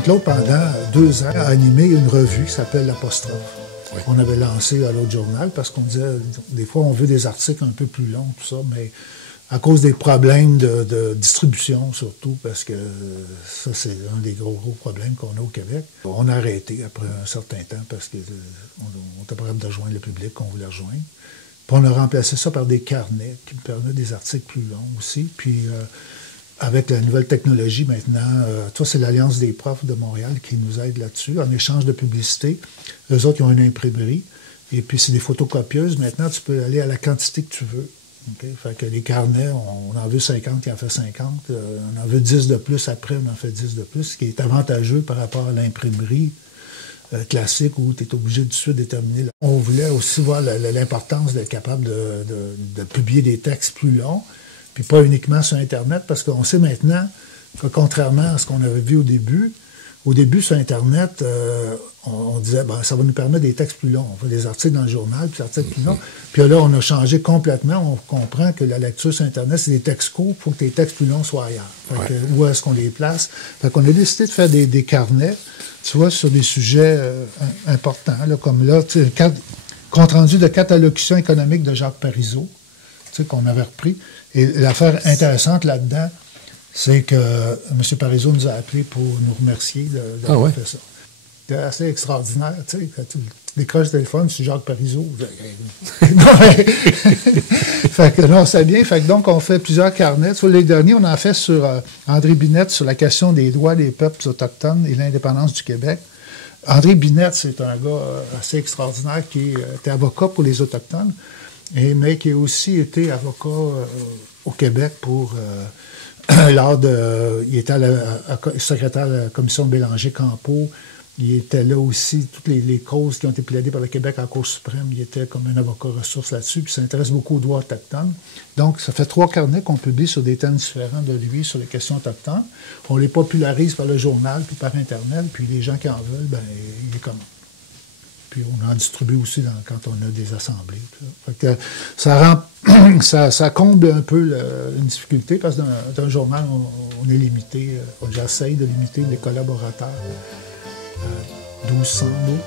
Jean-Claude, pendant 2 ans, a animé une revue qui s'appelle L'Apostrophe. Oui. On avait lancé à l'autre journal parce qu'on disait, des fois, on veut des articles un peu plus longs, tout ça, mais à cause des problèmes de distribution, surtout, parce que ça, c'est un des gros problèmes qu'on a au Québec. On a arrêté après un certain temps parce qu'on était pas capable de rejoindre le public qu'on voulait rejoindre. Puis on a remplacé ça par des carnets qui me permettent des articles plus longs aussi. Puis avec la nouvelle technologie maintenant, toi, c'est l'Alliance des profs de Montréal qui nous aide là-dessus, en échange de publicité. Eux autres, ils ont une imprimerie. Et puis, c'est des photocopieuses. Maintenant, tu peux aller à la quantité que tu veux. Okay? Fait que les carnets, on en veut 50, il en fait 50. On en veut 10 de plus après, on en fait 10 de plus, ce qui est avantageux par rapport à l'imprimerie classique où tu es obligé de suite déterminer. On voulait aussi voir l'importance d'être capable de publier des textes plus longs, puis pas uniquement sur Internet, parce qu'on sait maintenant que contrairement à ce qu'on avait vu au début sur Internet, on disait, ben, ça va nous permettre des textes plus longs. On fait des articles dans le journal, puis des articles plus longs. Puis là, on a changé complètement. On comprend que la lecture sur Internet, c'est des textes courts. Il faut que les textes plus longs soient ailleurs. Fait que, où est-ce qu'on les place? Fait qu'on a décidé de faire des carnets, tu vois, sur des sujets importants, là, comme là, tu sais, compte rendu de 4 allocutions économiques de Jacques Parizeau, tu sais, qu'on avait repris. Et l'affaire intéressante là-dedans, c'est que M. Parizeau nous a appelés pour nous remercier d'avoir fait ça. C'était assez extraordinaire, tu sais, quand tu décroches le téléphone, c'est Jacques Parizeau. Fait que non, c'est bien. Fait que donc, on fait plusieurs carnets. Sur les derniers, on en fait sur André Binette, sur la question des droits des peuples autochtones et l'indépendance du Québec. André Binette, c'est un gars assez extraordinaire qui était avocat pour les Autochtones, mais qui a aussi été avocat au Québec pour... il était secrétaire de la commission de Bélanger-Campeau. Il était là aussi, toutes les causes qui ont été plaidées par le Québec en Cour suprême. Il était comme un avocat ressource là-dessus, puis s'intéresse beaucoup aux droits autochtones. Donc, ça fait 3 carnets qu'on publie sur des thèmes différents de lui, sur les questions autochtones. On les popularise par le journal, puis par Internet, puis les gens qui en veulent, ben, ils les commandent. Puis on en distribue aussi quand on a des assemblées. Fait que ça comble un peu une difficulté, parce que dans un journal, on est limité, j'essaye de limiter les collaborateurs à 1200 mots.